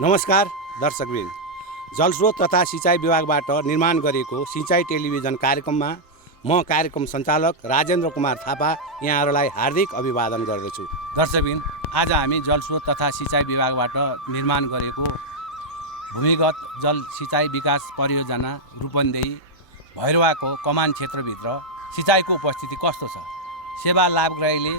नमस्कार दर्शकवृन्द, जलस्रोत तथा सिँचाइ विभागबाट निर्माण गरिएको सिँचाइ टेलिभिजन कार्यक्रममा म कार्यक्रम सञ्चालक राजेन्द्र कुमार थापा यहाँहरूलाई हार्दिक अभिवादन गर्दछु। दर्शकवृन्द, आज हामी जलस्रोत तथा सिँचाइ विभागबाट निर्माण गरेको भूमिगत जल सिँचाइ विकास परियोजना रूपन्देही भैरवाको कमान क्षेत्रभित्र सिँचाइको उपस्थिति कस्तो छ, सेवा लाभग्राहीले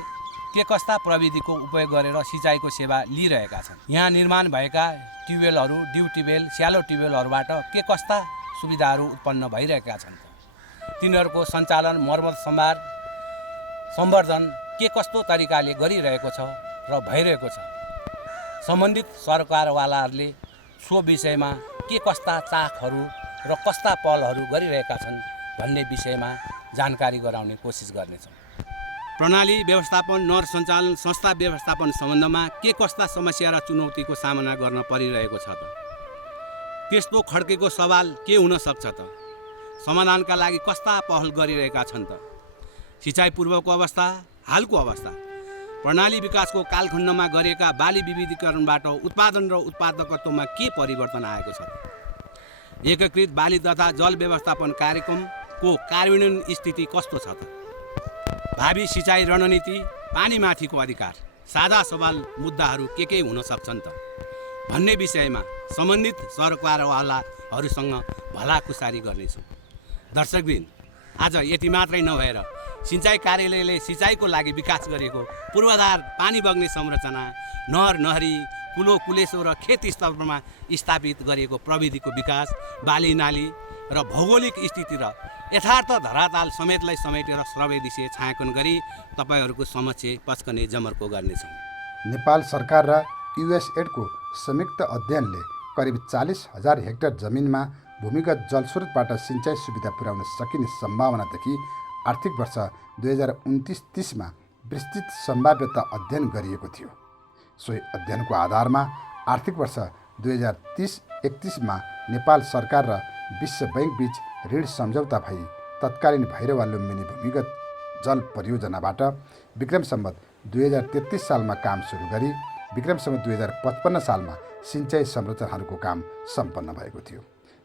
के कस्ता प्रविधिको उपयोग गरेर सिँचाइको सेवा लिइरहेका छन्, यहाँ निर्माण भएका ट्युबवेलहरू, ड्यु ट्युबवेल, स्यालो ट्युबवेलहरूबाट के कस्ता सुविधाहरू उत्पन्न भइरहेका छन्, तिनीहरूको सञ्चालन, मर्मत, सम्वर्धन के कस्तो तरिकाले गरिरहेको छ र भइरहेको छ, सम्बन्धित सरकारवालाहरूले सो विषयमा के कस्ता चाखहरू र कस्ता पहलहरू गरिरहेका छन् भन्ने विषयमा जानकारी गराउने कोसिस गर्नेछौँ। प्रणाली व्यवस्थापन, नहर सञ्चालन, संस्था व्यवस्थापन सम्बन्धमा के कस्ता समस्या र चुनौतीको सामना गर्न परिरहेको छ त, त्यस्तो खड्केको सवाल के हुन सक्छ त, समाधानका लागि कस्ता पहल गरिरहेका छन् त, सिँचाइ पूर्वको अवस्था, हालको अवस्था, प्रणाली विकासको कालखण्डमा गरिएका बाली विविधीकरणबाट उत्पादन र उत्पादकत्वमा के परिवर्तन आएको छ त, एकीकृत बाली तथा जल व्यवस्थापन कार्यक्रमको कार्यान्वयन स्थिति कस्तो छ त, भावी सिँचाइ रणनीति, पानीमाथिको अधिकार, साझा सवाल मुद्दाहरू के हुन सक्छन् त भन्ने विषयमा सम्बन्धित सरकारवालाहरूसँग भलाकुसारी गर्नेछौँ। दर्शकवृन्द, आज यति मात्रै नभएर सिँचाइ कार्यालयले सिँचाइको लागि विकास गरेको पूर्वाधार, पानी बग्ने संरचना, नहर, नहरी, कुलो, कुलेसो र खेत स्तरमा स्थापित गरिएको प्रविधिको विकास, बाली नाली र भौगोलिक स्थिति र यथार्थ धराताल समेतलाई समेटेर सर्वैदिशीय छायाङ्कन गरी तपाईँहरूको समक्ष पस्कने जमर्को गर्नेछौँ। नेपाल सरकार र युएसएडको संयुक्त अध्ययनले करिब 40,000 हेक्टर जमिनमा भूमिगत जलस्रोतबाट सिँचाइ सुविधा पुर्याउन सकिने सम्भावनादेखि आर्थिक वर्ष 2029-30मा विस्तृत सम्भाव्यता अध्ययन गरिएको थियो। सोही अध्ययनको आधारमा आर्थिक वर्ष 2030-31मा नेपाल सरकार र विश्व बैंक बीच ऋण सम्झौता भई तत्कालीन भैरवा लुम्बिनी भूमिगत जल परियोजनाबाट विक्रम सम्वत 2033 सालमा काम सुरु गरी विक्रम सम्वत 2055 सालमा सिँचाइ संरचनाहरूको काम सम्पन्न भएको थियो,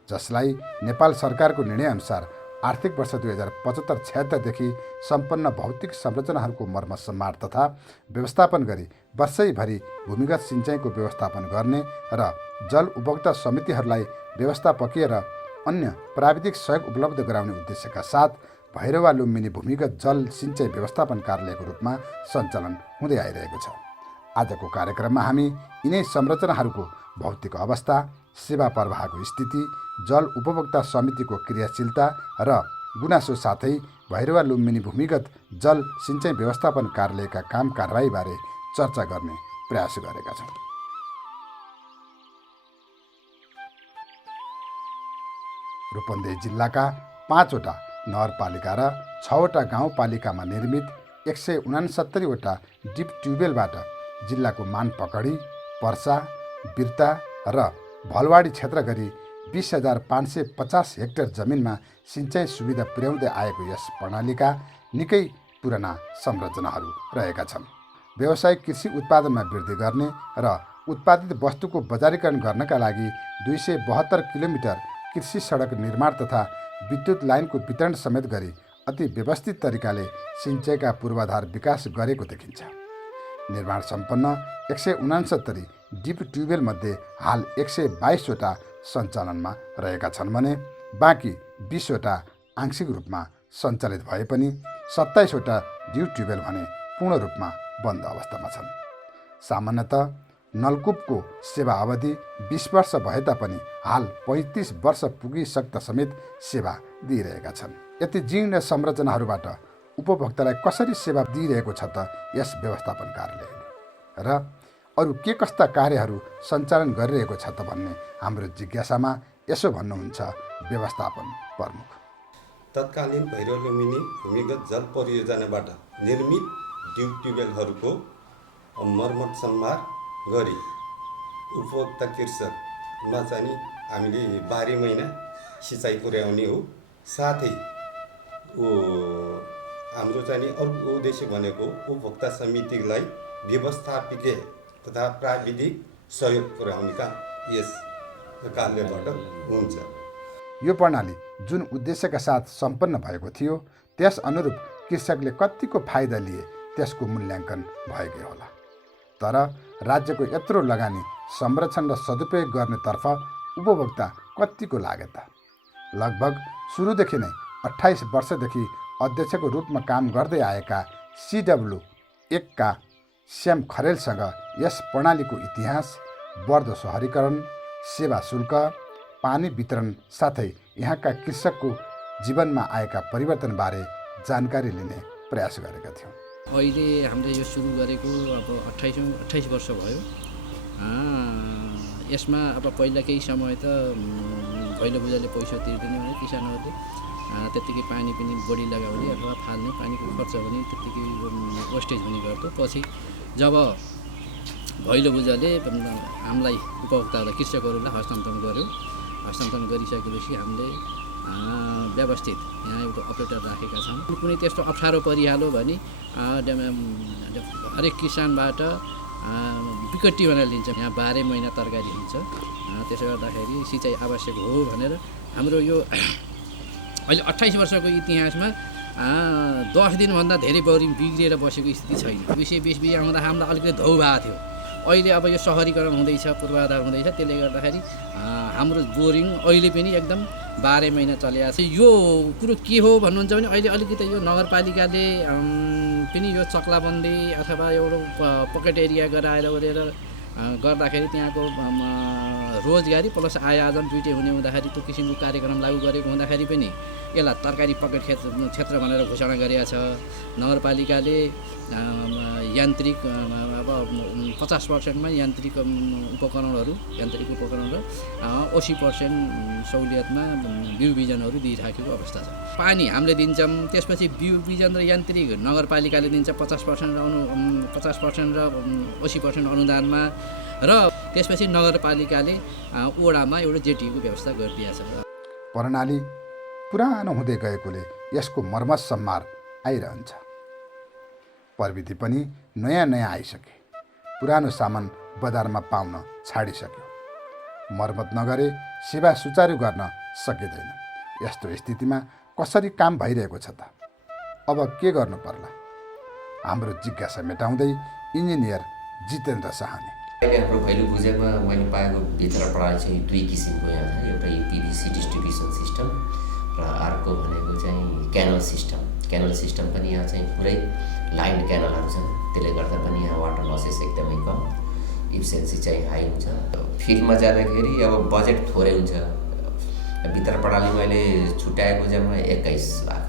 जसलाई नेपाल सरकारको निर्णयअनुसार आर्थिक वर्ष 2075-76देखि सम्पन्न भौतिक संरचनाहरूको मर्मत तथा व्यवस्थापन गरी वर्षैभरि भूमिगत सिँचाइको व्यवस्थापन गर्ने र जल उपभोक्ता समितिहरूलाई व्यवस्थापकीय र अन्य प्राविधिक सहयोग उपलब्ध गराउने उद्देश्यका साथ भैरवा लुम्बिनी भूमिगत जल सिँचाइ व्यवस्थापन कार्यालयको रूपमा सञ्चालन हुँदै आइरहेको छ। आजको कार्यक्रममा हामी यिनै संरचनाहरूको भौतिक अवस्था, सेवा प्रवाहको स्थिति, जल उपभोक्ता समितिको क्रियाशीलता र गुनासो साथै भैरवा लुम्बिनी भूमिगत जल सिँचाइ व्यवस्थापन कार्यालयका काम कारबाहीबारे चर्चा गर्ने प्रयास गरेका छौँ। रूपन्देही जिल्लाका 5वटा नगरपालिका र 6वटा गाउँपालिकामा निर्मित 169वटा डिप ट्युबवेलबाट जिल्लाको मानपकडी, पर्सा, बिर्ता र भलवाडी क्षेत्र गरी 20,550 हेक्टर जमिनमा सिँचाइ सुविधा पुर्याउँदै आएको यस प्रणालीका निकै पुराना संरचनाहरू रहेका छन्। व्यावसायिक कृषि उत्पादनमा वृद्धि गर्ने र उत्पादित वस्तुको बजारीकरण गर्नका लागि 272 किलोमिटर कृषि सडक निर्माण तथा विद्युत लाइनको वितरण समेत गरी अति व्यवस्थित तरिकाले सिँचाइका पूर्वाधार विकास गरेको देखिन्छ। निर्माण सम्पन्न 169 डिप ट्युबवेल मध्ये हाल 122वटा सञ्चालनमा रहेका छन् भने बाँकी 20वटा आंशिक रूपमा सञ्चालित भए पनि 27वटा ड्यु ट्युबवेल भने पूर्ण रूपमा बन्द अवस्थामा छन्। सामान्यतः नलकुपको सेवा अवधि 20 वर्ष भए तापनि हाल 35 वर्ष पुगिसक्दा समेत सेवा दिइरहेका छन्। यति जीर्ण संरचनाहरूबाट उपभोक्तालाई कसरी सेवा दिइरहेको छ त यस व्यवस्थापन कार्यालयले र अरू के कस्ता कार्यहरू सञ्चालन गरिरहेको छ त भन्ने हाम्रो जिज्ञासामा यसो भन्नुहुन्छ व्यवस्थापन प्रमुख। तत्कालीन भैरवा लुम्बिनी भूमिगत जल परियोजनाबाट निर्मित ड्यु ट्युबवेलहरूको मर्मत सम्भार गरी उपभोक्ता कृषकमा चाहिँ हामीले 12 महिना सिँचाइ पुर्याउने हो। साथै हाम्रो चाहिँ अर्को उद्देश्य भनेको उपभोक्ता समितिलाई व्यवस्थापकीय तथा प्राविधिक सहयोग पुर्याउने काम यस कार्यबाट हुन्छ। यो प्रणाली जुन उद्देश्यका साथ सम्पन्न भएको थियो त्यस अनुरूप कृषकले कतिको फाइदा लिए त्यसको मूल्याङ्कन भएकै होला। तर राज्यको यत्रो लगानी संरक्षण र सदुपयोग गर्नेतर्फ उपभोक्ता कतिको लागे त? लगभग सुरुदेखि नै 28 वर्षदेखि अध्यक्षको रूपमा काम गर्दै आएका CW1 का श्याम खरेलसँग यस प्रणालीको इतिहास, बढ्दो सहरीकरण, सेवा शुल्क, पानी वितरण साथै यहाँका कृषकको जीवनमा आएका परिवर्तनबारे जानकारी लिने प्रयास गरेका थियौँ। अहिले हामीले यो सुरु गरेको अब 28 वर्ष भयो। यसमा अब पहिला केही समय त भैलो बुझाले पैसा तिर्दिने भने किसानहरूले त्यत्तिकै पानी पनि बढी लगाउने अथवा फाल्ने पानीको खर्च पनि त्यत्तिकै वेस्टेज हुने गर्थ्यो। पछि जब भैलो बुझाले हामीलाई उपभोक्ताहरूलाई कृषकहरूलाई हस्तान्तरण गर्यो, हस्तान्तरण गरिसकेपछि हामीले व्यवस्थित यहाँ एउटा अपरेटर राखेका छौँ। कुनै त्यस्तो अप्ठ्यारो परिहाल्यो भने हरेक किसानबाट विकट्टी भनेर लिन्छ। यहाँ 12 महिना तरकारी हुन्छ। त्यसो गर्दाखेरि सिँचाइ आवश्यक हो भनेर हाम्रो यो अहिले 28 वर्षको इतिहासमा 10 दिनभन्दा धेरै बोरिङ बिग्रिएर बसेको स्थिति छैन। 2020 आउँदा हामीलाई अलिकति धौ भएको थियो। अहिले अब यो सहरीकरण हुँदैछ, पूर्वाधार हुँदैछ, त्यसले गर्दाखेरि हाम्रो बोरिङ अहिले पनि एकदम 12 महिना चलिरहेको छ। यो कुरो के हो भन्नुहुन्छ भने अहिले अलिकति यो नगरपालिकाले पनि यो चक्लाबन्दी अथवा एउटा पकेट एरिया गराएर ओरेर गर्दाखेरि त्यहाँको रोजगारी प्लस आय आर्जन दुइटै हुने हुँदाखेरि त्यो किसिमको कार्यक्रम लागू गरेको हुँदाखेरि पनि यसलाई तरकारी पकेट क्षेत्र भनेर घोषणा गरेका छ। नगरपालिकाले यान्त्रिक अब 50% यान्त्रिक उपकरणहरू र 80% सहुलियतमा बिउ बिजनहरू दिइराखेको अवस्था छ। पानी हामीले दिन्छौँ, त्यसपछि बिउ बिजन र यान्त्रिक नगरपालिकाले दिन्छ 50% र 80% अनुदानमा, र त्यसपछि नगरपालिकाले ओडामा एउटा जेटीको व्यवस्था गरिदिएको छ। प्रणाली पुरानो हुँदै गएकोले यसको मर्मत सम्मार आइरहन्छ। प्रविधि पनि नयाँ आइसके, पुरानो सामान बजारमा पाउन छाडिसक्यो। मर्मत नगरे सेवा सुचारू गर्न सकिँदैन। यस्तो स्थितिमा कसरी काम भइरहेको छ त? अब के गर्नु पर्ला? हाम्रो जिज्ञासा मेटाउँदै इन्जिनियर जितेन्द्र शाहले अहिले हाम्रो भैलो बुझेमा मैले पाएको भित्र प्रणाली चाहिँ 2 किसिमको यहाँ छ। एउटा PVC डिस्ट्रिब्युसन सिस्टम र अर्को भनेको चाहिँ क्यानल सिस्टम। क्यानल सिस्टम पनि यहाँ चाहिँ पुरै लाइन क्यानलहरू छन्, त्यसले गर्दा पनि यहाँ वाटर लसेस एकदमै कम, इफिसियन्सी चाहिँ हाई हुन्छ। फिल्डमा जाँदाखेरि अब बजेट थोरै हुन्छ। भित्र प्रणाली मैले छुट्याएको जम्मा 21 लाख।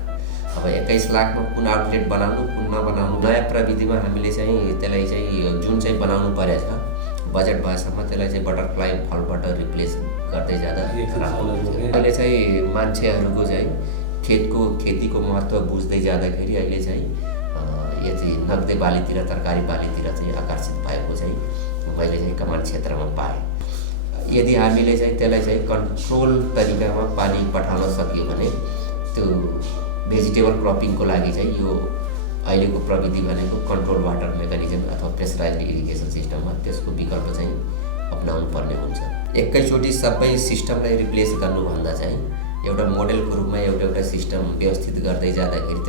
अब 21 लाखमा कुन आउटलेट बनाउनु कुन नबनाउनु, नयाँ प्रविधिमा हामीले चाहिँ त्यसलाई चाहिँ जुन चाहिँ बनाउनु परेछ बजेट भएसम्म त्यसलाई चाहिँ बटरफ्लाई फलबाट रिप्लेस गर्दै जाँदा अहिले चाहिँ मान्छेहरूको चाहिँ खेतीको महत्त्व बुझ्दै जाँदाखेरि अहिले चाहिँ यो चाहिँ नगदे बालीतिर, तरकारी बालीतिर चाहिँ आकर्षित भएको चाहिँ मैले चाहिँ कमान क्षेत्रमा पाएँ। यदि हामीले चाहिँ त्यसलाई चाहिँ कन्ट्रोल तरिकामा पानी पठाउन सकियो भने त्यो भेजिटेबल क्रपिङको लागि चाहिँ यो अहिलेको प्रविधि भनेको कन्ट्रोल वाटर मेकानिजम अथवा प्रेसराइज्ड इरिगेसन सिस्टममा त्यसको विकल्प चाहिँ अपनाउनु पर्ने हुन्छ। एकैचोटि सबै सिस्टमलाई रिप्लेस गर्नुभन्दा चाहिँ एउटा मोडेलको रूपमा एउटा सिस्टम व्यवस्थित गर्दै जाँदाखेरि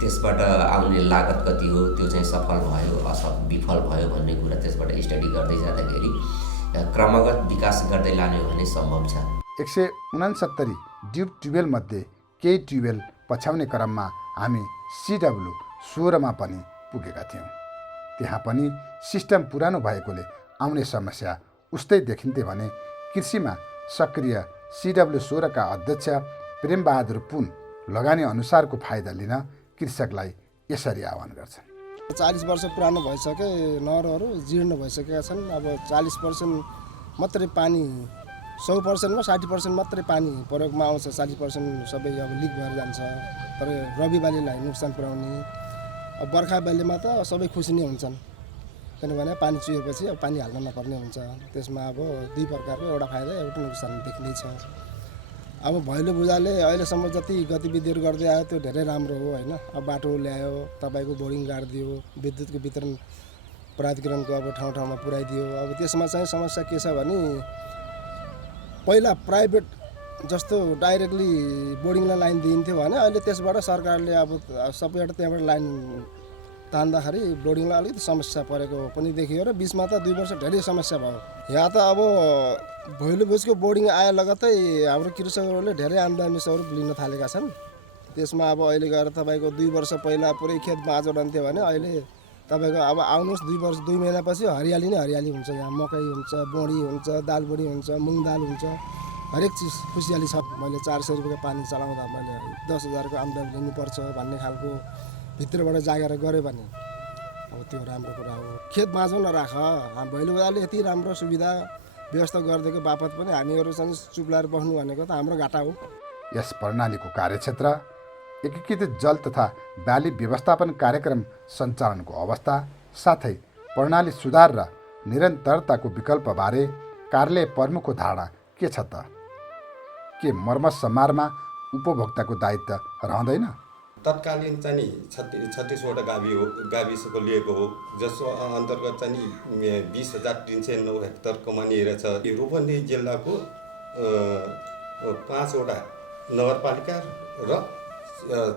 त्यसबाट आउने लागत कति हो, त्यो चाहिँ सफल भयो विफल भयो भन्ने कुरा त्यसबाट स्टडी गर्दै जाँदाखेरि क्रमगत विकास गर्दै लाने हो भने सम्भव छ। 169 ड्युब ट्युबेल मध्ये केही ट्युबेल पछ्याउने क्रममा हामी CW16 मा पनि पुगेका थियौँ। त्यहाँ पनि सिस्टम पुरानो भएकोले आउने समस्या उस्तै देखिन्थे भने कृषिमा सक्रिय CW16 का अध्यक्ष प्रेमबहादुर पुन लगानी अनुसारको फाइदा लिन कृषकलाई यसरी आह्वान गर्छन्। 40 वर्ष पुरानो भइसके नहरहरू जीर्ण भइसकेका छन्। अब 40% मात्रै पानी 100%मा 60% मात्रै पानी प्रयोगमा आउँछ, 40% सबै अब लिक भएर जान्छ। तर रबी बालीलाई नोक्सान पुर्याउने, अब बर्खा बालीमा त सबै खुसी नै हुन्छन्, किनभने पानी चुहेपछि अब पानी हाल्न नपर्ने हुन्छ। त्यसमा अब दुई प्रकारको एउटा फाइदा एउटा नोक्सान देखिँदैछ। अब भैलो बुझाले अहिलेसम्म जति गतिविधिहरू गर्दै आयो त्यो धेरै राम्रो हो होइन। अब बाटो ल्यायो, तपाईँको बोरिङ गाडिदियो, विद्युतको वितरण प्राधिकरणको अब ठाउँ ठाउँमा पुर्याइदियो। अब त्यसमा चाहिँ समस्या के छ भने पहिला प्राइभेट जस्तो डाइरेक्टली बोर्डिङलाई लाइन दिइन्थ्यो भने अहिले त्यसबाट सरकारले अब सबैबाट त्यहाँबाट लाइन तान्दाखेरि बोर्डिङलाई अलिकति समस्या परेको पनि देखियो र बिचमा त 2 वर्ष धेरै समस्या भयो। यहाँ त अब भैलो बुझको बोर्डिङ आए लगत्तै हाम्रो कृषकहरूले धेरै आम्दानी स्वरूप लिन थालेका छन्। त्यसमा अब अहिले गएर तपाईँको 2 वर्ष पहिला पुरै खेत बाँझो रहन्थ्यो भने अहिले तपाईँको अब आउनुहोस् 2 महिनापछि हरियाली नै हरियाली हुन्छ। यहाँ मकै हुन्छ, बोडी हुन्छ, दाल बोडी हुन्छ, मुङ दाल हुन्छ, हरेक चिज खुसियाली छ। मैले 400 रुपियाँको पानी चलाउँदा मैले 10,000को आम्दानी लिनुपर्छ भन्ने खालको भित्रबाट जागेर गऱ्यो भने अब त्यो राम्रो कुरा हो। खेत बाँझो नराख, भैलो बजारले यति राम्रो सुविधा व्यवस्था गरिदिएको बापत पनि हामीहरू चाहिँ चुप लाएर बस्नु भनेको त हाम्रो घाटा हो। यस प्रणालीको कार्यक्षेत्र एकीकृत जल तथा बाली व्यवस्थापन कार्यक्रम सञ्चालनको अवस्था साथै प्रणाली सुधार र निरन्तरताको विकल्पबारे कार्यालय प्रमुखको धारणा के छ त? के मर्मत सम्मारमा उपभोक्ताको दायित्व रहँदैन? तत्कालीन चाहिँ नि 36वटा गाविसको लिएको हो, जसको अन्तर्गत चाहिँ 20,309 हेक्टर कमानिएर छ। रूपन्देही जिल्लाको 5वटा नगरपालिका र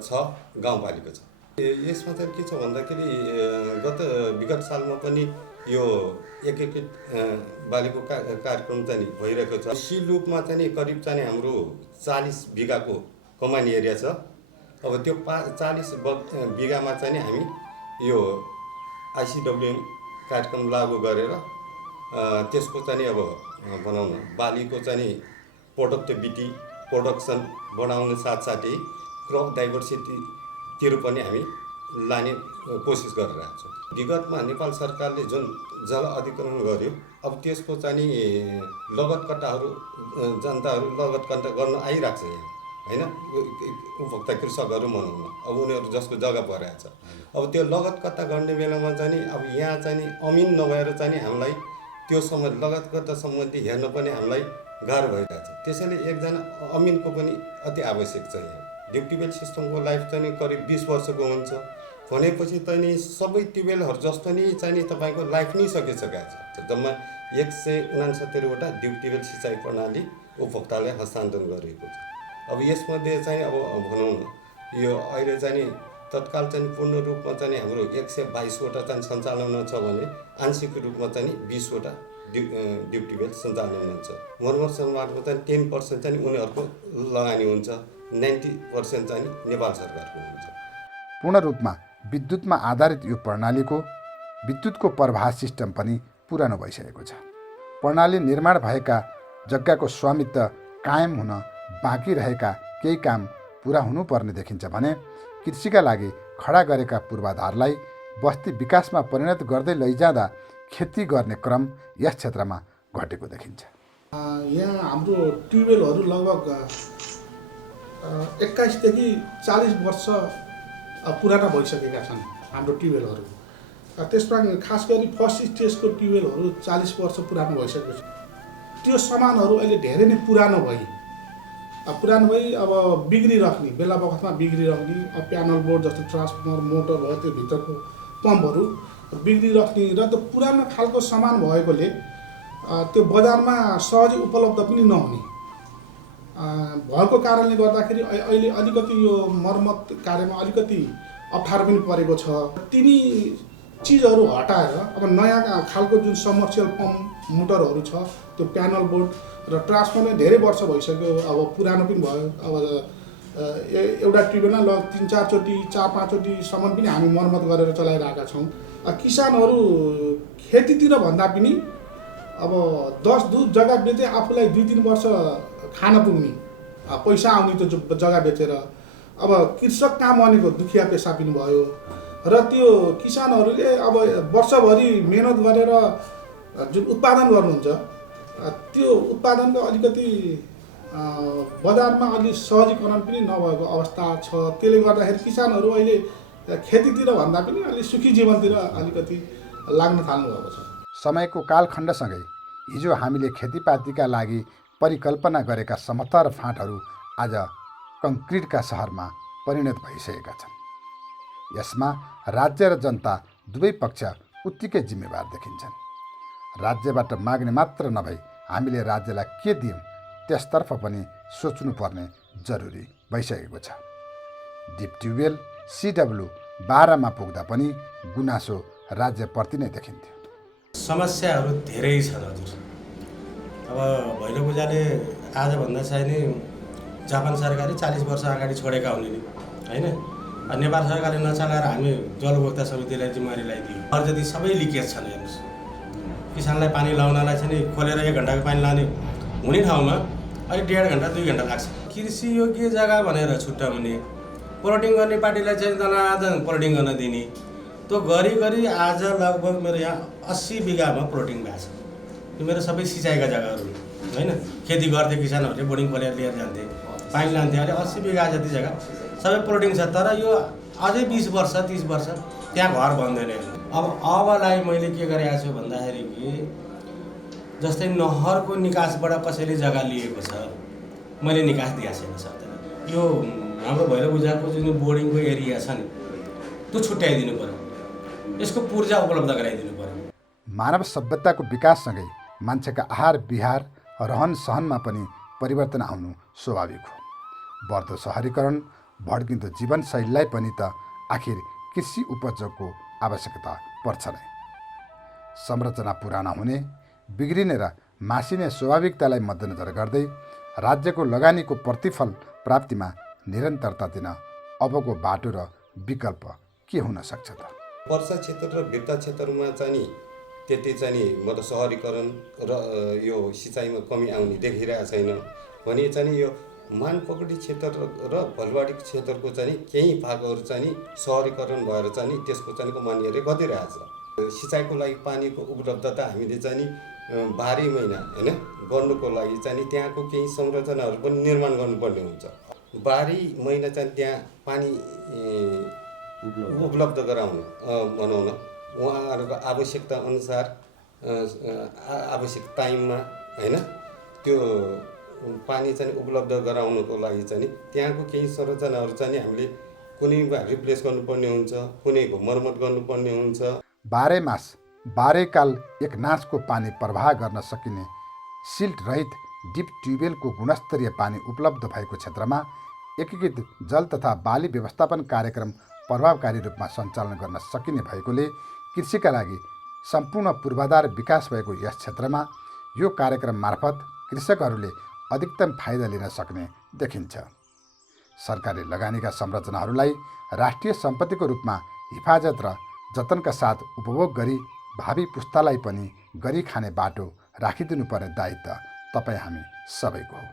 6 गाउँपालिका छ। यसमा चाहिँ के छ भन्दाखेरि विगत सालमा पनि यो एकीकृत बालीको कार्यक्रम चाहिँ भइरहेको छ। सिलुकमा चाहिँ करिब चाहिँ हाम्रो 40 बिघाको कमानी एरिया छ। अब त्यो 40 बिघामा चाहिँ हामी यो आइसिडब्ल्युएम कार्यक्रम लागू गरेर त्यसको चाहिँ अब भनौँ न बालीको चाहिँ प्रोडक्टिभिटी प्रोडक्सन बढाउन साथसाथै क्रप डाइभर्सिटीतिर पनि हामी लाने कोसिस गरिरहेको छौँ। विगतमा नेपाल सरकारले जुन जल अधिग्रहण गर्यो, अब त्यसको चाहिँ लगतकट्टाहरू जनताहरू लगतकट्टा गर्न आइरहेको छ यहाँ, होइन? उपभोक्ता कृषकहरू भनौँ न, अब उनीहरू जसको जग्गा परेको छ। अब त्यो लगतकट्टा गर्ने बेलामा चाहिँ अब यहाँ चाहिँ अमिन नभएर चाहिँ हामीलाई त्यो लगतकट्टा सम्बन्धी हेर्न पनि हामीलाई गाह्रो भइरहेको छ। त्यसैले एकजना अमिनको पनि अति आवश्यक छ। यहाँ ड्युटिबेल सिस्टमको लाइफ चाहिँ करिब 20 वर्षको हुन्छ भनेपछि चाहिँ सबै ट्युबवेलहरू जस्तो नि चाहिँ तपाईँको लाइफ नै सकिसकेको छ। जम्मा 169वटा ड्युटिबेल सिँचाइ प्रणाली उपभोक्तालाई हस्तान्तरण गरिएको छ। अब यसमध्ये चाहिँ अब भनौँ न यो अहिले चाहिँ तत्काल चाहिँ पूर्ण रूपमा चाहिँ हाम्रो 122वटा चाहिँ सञ्चालनमा छ भने आंशिक रूपमा चाहिँ 20वटा ड्युटिबेल सञ्चालनमा हुन्छ। मर्मत सम्मानमा चाहिँ 10% चाहिँ उनीहरूको लगानी हुन्छ, 90% चाहिँ नेपाल सरकारको हुन्छ। पूर्ण रूपमा विद्युतमा आधारित यो प्रणालीको विद्युतको प्रवाह सिस्टम पनि पुरानो भइसकेको छ। प्रणाली निर्माण भएका जग्गाको स्वामित्व कायम हुन बाँकी रहेका केही काम पुरा हुनुपर्ने देखिन्छ भने कृषिका लागि खडा गरेका पूर्वाधारलाई बस्ती विकासमा परिणत गर्दै लैजाँदा खेती गर्ने क्रम यस क्षेत्रमा घटेको देखिन्छ। यहाँ हाम्रो ट्युबवेलहरू लगभग 21 देखि 40 वर्ष पुराना भइसकेका छन् हाम्रो ट्युबवेलहरू। त्यसमा खास गरी फर्स्ट स्टेजको ट्युबवेलहरू 40 वर्ष पुरानो भइसकेको छ। त्यो सामानहरू अहिले धेरै नै पुरानो भई अब बिग्रिराख्ने बेला बखतमा बिग्रिराख्ने प्यानल बोर्ड जस्तो ट्रान्सफर्मर मोटर भयो, त्यो भित्रको पम्पहरू बिग्रिराख्ने र त्यो पुरानो खालको सामान भएकोले त्यो बजारमा सहजै उपलब्ध पनि नहुने भएको कारणले गर्दाखेरि अहिले अलिकति यो मर्मत कार्यमा अलिकति अप्ठ्यारो पनि परेको छ। तिनी चिजहरू हटाएर अब नयाँ खालको जुन समर्सियल पम्प मोटरहरू छ, त्यो प्यानल बोर्ड र ट्रान्सफर्मर धेरै वर्ष भइसक्यो, अब पुरानो पनि भयो। अब एउटा ट्युबवेलमा ल 3-4 चोटि 4-5 चोटिसम्म पनि हामी मर्मत गरेर चलाइरहेका छौँ। किसानहरू खेतीतिर भन्दा पनि अब 10 जग्गा बेचे आफूलाई 2-3 वर्ष खान पुग्ने पैसा आउने त्यो जग्गा बेचेर अब कृषक कहाँ बनेको दुखिया पेसा पनि भयो र त्यो किसानहरूले अब वर्षभरि मेहनत गरेर जुन उत्पादन गर्नुहुन्छ त्यो उत्पादनको अलिकति बजारमा अलि सहजीकरण पनि नभएको अवस्था छ। त्यसले गर्दाखेरि किसानहरू अहिले खेतीतिर भन्दा पनि अलि सुखी जीवनतिर अलिकति लाग्न थाल्नु भएको छ। समयको कालखण्डसँगै हिजो हामीले खेतीपातीका लागि परिकल्पना गरेका समतल फाँटहरू आज कङ्क्रिटका सहरमा परिणत भइसकेका छन्। यसमा राज्य र जनता दुवै पक्ष उत्तिकै जिम्मेवार देखिन्छन्। राज्यबाट माग्ने मात्र नभई हामीले राज्यलाई के दियौँ त्यसतर्फ पनि सोच्नुपर्ने जरुरी भइसकेको छ। डिप ट्युबवेल CW 12मा पुग्दा पनि गुनासो राज्यप्रति नै देखिन्थ्यो। समस्याहरू धेरै छन् हजुर। अब भैलो पूजाले आजभन्दा चाहिँ जापान सरकारले 40 वर्ष अगाडि छोडेका हुने नि होइन। नेपाल सरकारले नचलाएर हामी जल उपभोक्ता समितिलाई जिम्मेवारी लगाइदियो। अरू जति सबै लिकेज छन् हेर्नुहोस्। किसानलाई पानी लाउनलाई चाहिँ खोलेर 1 घन्टाको पानी लाने हुने ठाउँमा अहिले 1.5 घन्टा 2 घन्टा लाग्छ। कृषि योग्य जग्गा भनेर छुट्याउने, प्लटिङ गर्ने पार्टीलाई चाहिँ दनादन प्लटिङ गर्न दिने, त्यो गरी आज लगभग मेरो यहाँ 80 बिघामा प्लटिङ भएको छ। यो मेरो सबै सिँचाइका जग्गाहरू होइन। खेती गर्थे किसानहरूले, बोर्डिङ खोलेर लिएर जान्थे, पानी लान्थे। अहिले 80 बिघा जति जग्गा सबै प्लटिङ छ। तर यो अझै 20 वर्ष 30 वर्ष त्यहाँ घर बन्दैन। अबलाई मैले के गरेको छु भन्दाखेरि कि जस्तै नहरको निकासबाट कसैले जग्गा लिएको छ, मैले निकास दिएको छैन सक्दैन। यो हाम्रो भैलो पूजाको जुन बोर्डिङको एरिया छ नि त्यो छुट्याइदिनु पर्यो, यसको पूर्जा उपलब्ध गराइदिनु पर्यो। मानव सभ्यताको विकाससँगै मान्छेका आहार विहार रहन सहनमा पनि परिवर्तन आउनु स्वाभाविक हो। बढ्दो सहरीकरण, भड्किँदो जीवनशैलीलाई पनि त आखिर कृषि उपजको आवश्यकता पर्छ नै। संरचना पुराना हुने, बिग्रिने र मासिने स्वाभाविकतालाई मध्यनजर गर्दै राज्यको लगानीको प्रतिफल प्राप्तिमा निरन्तरता दिन अबको बाटो र विकल्प के हुन सक्छ त? वर्षा क्षेत्र र भित्ता क्षेत्रमा चाहिँ त्यति चाहिँ मतलब सहरीकरण र यो सिँचाइमा कमी आउने देखिरहेको छैन भने चाहिँ यो मानपकडी क्षेत्र र भलवाडी क्षेत्रको चाहिँ केही भागहरू चाहिँ सहरीकरण भएर चाहिँ त्यसको चाहिँ कमानीहरूले गरिरहेछ। सिँचाइको लागि पानीको उपलब्धता हामीले चाहिँ बाह्रै महिना होइन गर्नुको लागि चाहिँ त्यहाँको केही संरचनाहरू पनि निर्माण गर्नुपर्ने हुन्छ। बाह्रै महिना चाहिँ त्यहाँ पानी उपलब्ध गराउन बनाउन उहाँहरूको आवश्यकता अनुसार आवश्यक टाइममा होइन त्यो पानी चाहिँ उपलब्ध गराउनको लागि चाहिँ त्यहाँको केही संरचनाहरू चाहिँ हामीले कुनै रिप्लेस गर्नुपर्ने हुन्छ, कुनैको मर्मत गर्नुपर्ने हुन्छ। 12 मास 12 काल एक नासको पानी प्रवाह गर्न सकिने सिल्ट रहित डिप ट्युबवेलको गुणस्तरीय पानी उपलब्ध भएको क्षेत्रमा एकीकृत जल तथा बाली व्यवस्थापन कार्यक्रम प्रभावकारी रूपमा सञ्चालन गर्न सकिने भएकोले कृषिका लागि सम्पूर्ण पूर्वाधार विकास भएको यस क्षेत्रमा यो कार्यक्रम मार्फत कृषकहरूले अधिकतम फाइदा लिन सक्ने देखिन्छ। सरकारले लगानीका संरचनाहरूलाई राष्ट्रिय सम्पत्तिको रूपमा हिफाजत र जतनका साथ उपभोग गरी भावी पुस्तालाई पनि गरी खाने बाटो राखिदिनुपर्ने दायित्व तपाईँ हामी सबैको हो।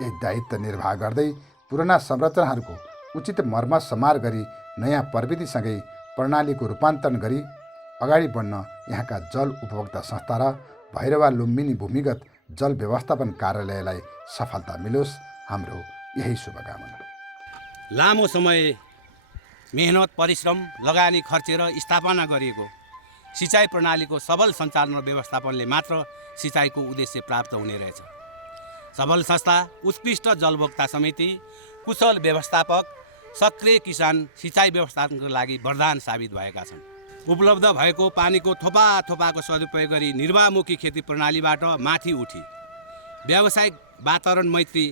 यही दायित्व निर्वाह गर्दै पुराना संरचनाहरूको उचित मर्मत समार गरी नयाँ प्रविधिसँगै प्रणालीको रूपान्तरण गरी अगाडि बढ्न यहाँका जल उपभोक्ता संस्था र भैरवा लुम्बिनी भूमिगत जल व्यवस्थापन कार्यालयलाई सफलता मिलोस्, हाम्रो यही शुभकामना। लामो समय मेहनत परिश्रम लगानी खर्चेर स्थापना गरिएको सिँचाइ प्रणालीको सबल सञ्चालन र व्यवस्थापनले मात्र सिँचाइको उद्देश्य प्राप्त हुने रहेछ। सबल संस्था, उत्कृष्ट जलभोक्ता समिति, कुशल व्यवस्थापक, सक्रिय किसान सिँचाइ व्यवस्थापनको लागि वरदान साबित भएका छन्। उपलब्ध भएको पानीको थोपा थोपाको सदुपयोग गरी निर्वाहमुखी खेती प्रणालीबाट माथि उठी व्यावसायिक वातावरण मैत्री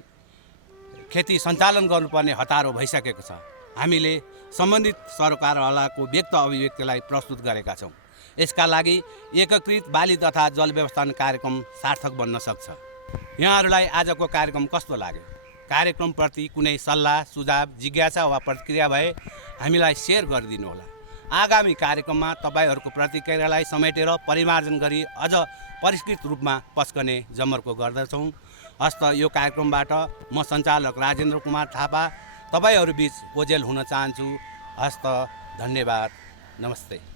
खेती सञ्चालन गर्नुपर्ने हतारो भइसकेको छ। हामीले सम्बन्धित सरकारवालाको व्यक्त अभिव्यक्तिलाई प्रस्तुत गरेका छौँ। यसका लागि एकीकृत बाली तथा जल व्यवस्थापन कार्यक्रम सार्थक बन्न सक्छ। यहाँहरूलाई आजको कार्यक्रम कस्तो लाग्यो? कार्यक्रमप्रति कुनै सल्लाह, सुझाव, जिज्ञासा वा प्रतिक्रिया भए हामीलाई सेयर गरिदिनुहोला। आगामी कार्यक्रममा तपाईँहरूको प्रतिक्रियालाई समेटेर परिमार्जन गरी अझ परिष्कृत रूपमा पस्कने जमर्को गर्दछौँ। हस्त यो कार्यक्रमबाट म सञ्चालक राजेन्द्र कुमार थापा तपाईँहरू बीच ओझेल हुन चाहन्छु। हस्त, धन्यवाद, नमस्ते।